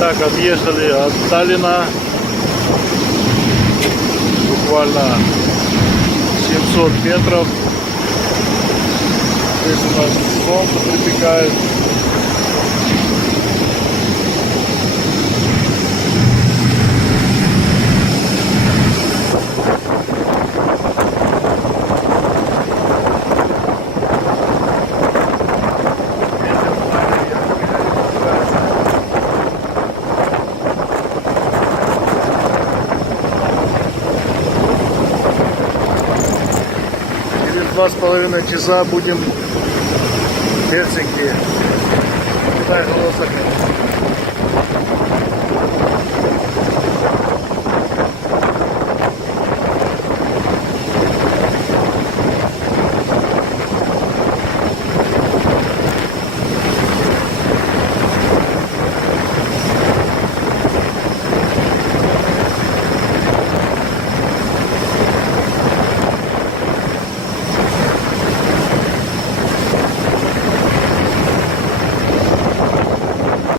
Так, отъехали от Таллина. Буквально 700 метров. Здесь у нас солнце припекает. Через 2,5 часа будем в Хельсинки. Китай голосок.